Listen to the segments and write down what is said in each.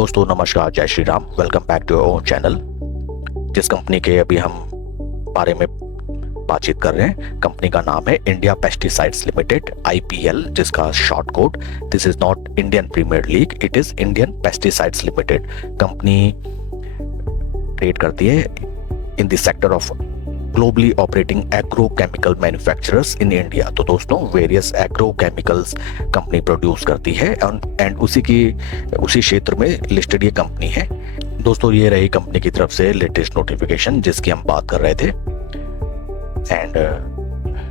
दोस्तों नमस्कार, जय Shri Ram. Welcome back to your own channel. जिस कंपनी के अभी हम बारे में बातचीत कर रहे हैं, कंपनी का नाम है इंडिया पेस्टिसाइड्स लिमिटेड, IPL, जिसका short code this is not Indian premier league, it is Indian pesticides limited. Company trade करती है in the sector of globally operating agrochemical manufacturers in India. तो दोस्तों वेरियस एग्रोकेमिकल्स कंपनी प्रोड्यूस करती है and उसी क्षेत्र में लिस्टेड ये कंपनी है। दोस्तों ये रही कंपनी की तरफ से लेटेस्ट नोटिफिकेशन जिसकी हम बात कर रहे थे एंड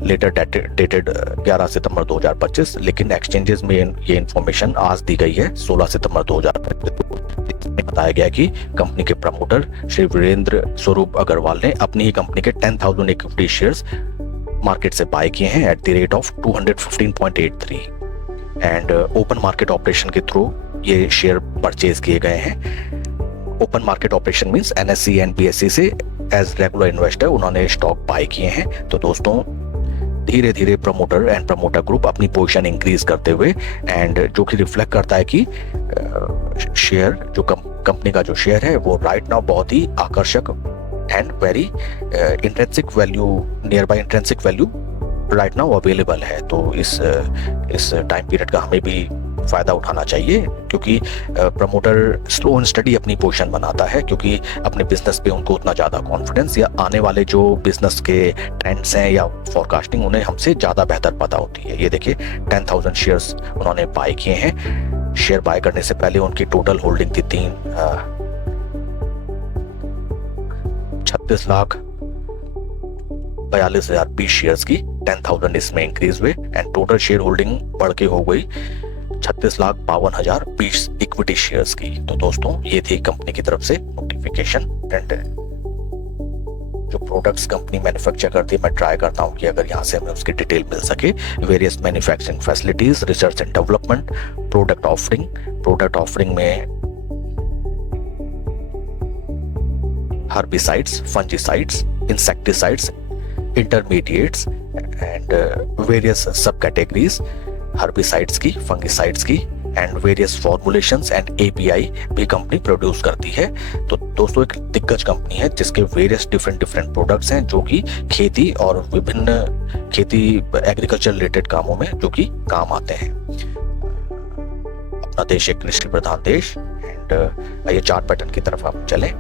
लेटर डेटेड 11 सितंबर 2025, लेकिन एक्सचेंजेस में ये इंफॉर्मेशन आज दी गई है 16 सितंबर 2025। बताया गया कि कंपनी के प्रमोटर श्री वीरेंद्र स्वरूप अग्रवाल ने अपनी ही कंपनी के 10,000 इक्विटी शेयर्स मार्केट से बाय किए हैं at the rate of 215.83 and open market operation के थ्रू ये शेयर परचेज किए गए हैं। Open market operation means NSE and BSE से एज रेगुलर इन्वेस्टर उन्होंने स्टॉक बाय किए हैं। तो दोस्तों धीरे धीरे प्रमोटर ग्रुप अपनी पोजीशन इंक्रीज करते हुए एंड जो कि रिफ्लेक्ट करता है कि शेयर जो कंपनी का जो शेयर है वो राइट नाउ बहुत ही आकर्षक and very intrinsic value, near by intrinsic value right now available है। तो इस टाइम पीरियड का हमें भी फायदा उठाना चाहिए क्योंकि प्रमोटर स्लो एंड स्टडी अपनी पोजीशन बनाता है क्योंकि अपने बिजनेस पे उनको उतना ज्यादा कॉन्फिडेंस या आने वाले जो बिजनेस के ट्रेंड्स हैं या फॉरकास्टिंग उन्हें हमसे ज्यादा बेहतर पता होती है। ये देखिए 10,000 शेयर्स उन्होंने बाय किए हैं। शेयर बाय करने से पहले उनकी टोटल होल्डिंग थी 36,42,020 शेयर्स की। 10,000 इसमें इंक्रीज हुए एंड टोटल शेयर होल्डिंग बढ़ के हो गई 36,52,020 इक्विटी शेयर्स की। तो दोस्तों ये थी कंपनी की तरफ से नोटिफिकेशन एंड जो प्रोडक्ट्स कंपनी मैन्युफैक्चर करती है मैं ट्राई करता हूँ कि अगर यहाँ से हमें उसकी डिटेल मिल सके। Various manufacturing facilities, research and development, product offering में herbicides, fungicides, insecticides, intermediates and various sub categories herbicides की, फंगिसाइड्स की and various formulations and API भी कंपनी प्रोड्यूस करती है। तो दोस्तों एक दिग्गज कंपनी है जिसके वेरियस डिफरेंट प्रोडक्ट्स हैं जो कि खेती और विभिन्न खेती एग्रीकल्चर रिलेटेड कामों में जो कि काम आते हैं। अपना देश एक कृषि प्रधान देश एंड ये चार्ट पैटर्न की तरफ हम चलें।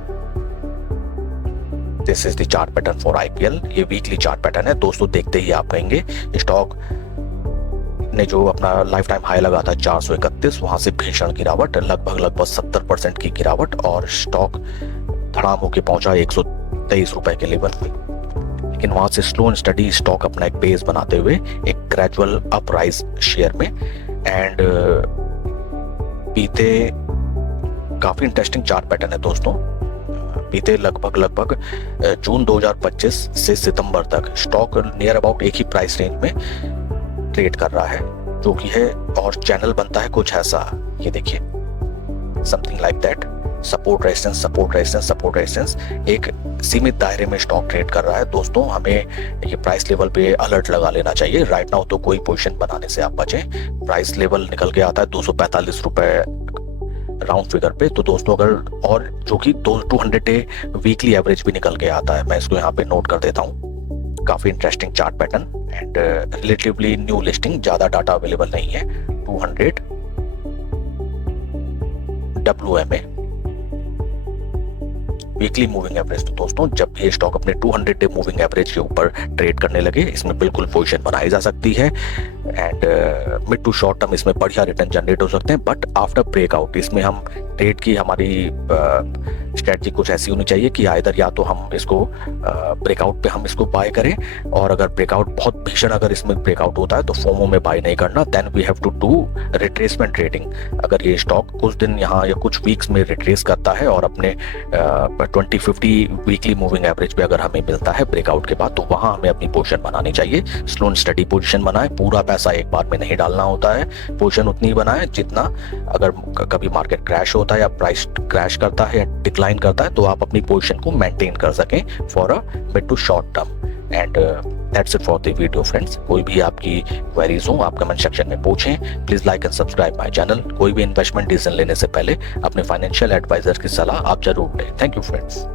This is the chart pattern for IPL। ये वीकली चार्ट पैटर्न है। दोस्तों देखते ही आप कहेंगे स्टॉक ने जो अपना लाइफ टाइम हाई लगा था 431, वहां से भीषण गिरावट, लगभग 70% की गिरावट और स्टॉक धड़ाम होके पहुंचा 123 रुपए के लेवल पे। लेकिन वहां से स्लो एंड स्टडी स्टॉक अपना एक बेस बनाते हुए एक ग्रेजुअल अपराइज शेयर में एंड बीते काफी इंटरेस्टिंग चार्ट पैटर्न है दोस्तों। बीते लगभग जून 2025 से सितंबर तक स्टॉक नियर अबाउट एक ही प्राइस रेंज में ट्रेड कर रहा है जो कि है और चैनल बनता है कुछ ऐसा, ये देखिए something like that, support resistance एक सीमित दायरे में स्टॉक ट्रेड कर रहा है। दोस्तों हमें ये प्राइस लेवल पे अलर्ट लगा लेना चाहिए राइट नाउ। तो कोई पोजीशन बनाने से आप बचें। प्राइस लेवल निकल के आता है 245 रुपए राउंड फिगर पे। तो दोस्तों अगर और जो कि 200 डे वीकली एवरेज भी निकल के आता है, मैं इसको यहाँ पे नोट कर देता हूँ। काफी interesting chart pattern and relatively new listing, ज्यादा डाटा अवेलेबल नहीं है। 200 WMA वीकली मूविंग एवरेज। तो दोस्तों जब ये स्टॉक अपने 200 डे मूविंग एवरेज के ऊपर ट्रेड करने लगे, इसमें बिल्कुल पोजीशन बनाई जा सकती है and mid to short term इसमें बढ़िया रिटर्न जनरेट हो सकते हैं। बट आफ्टर ब्रेकआउट इसमें हम ट्रेड की हमारी स्ट्रेटजी कुछ ऐसी होनी चाहिए कि आइदर या तो हम इसको ब्रेकआउट पे हम इसको बाय करें और अगर ब्रेकआउट बहुत भीषण अगर इसमें ब्रेकआउट होता है तो फोमो में बाय नहीं करना। Then we have to do retracement trading. अगर ये स्टॉक कुछ दिन यहाँ या कुछ वीक्स में रिट्रेस करता है और अपने 2050 वीकली मूविंग एवरेज पे अगर हमें मिलता है ब्रेकआउट के बाद, तो वहां हमें अपनी पोजीशन बनानी चाहिए। स्लो एंड स्टडी पोजीशन बनाए, पूरा पैसा एक बार में नहीं डालना होता है। पोजीशन उतनी बनाए जितना अगर कभी मार्केट क्रैश होता है या प्राइस क्रैश करता है या डिक्लाइन करता है तो आप अपनी पोजीशन को मेंटेन कर सकें for a mid to short term and that's it for the video friends. कोई भी आपकी क्वेरीज हो आप कमेंट सेक्शन में पूछें। Please like and subscribe my channel. कोई भी इन्वेस्टमेंट डिसीजन लेने से पहले अपने फाइनेंशियल एडवाइजर की सलाह आप जरूर लें। Thank you friends.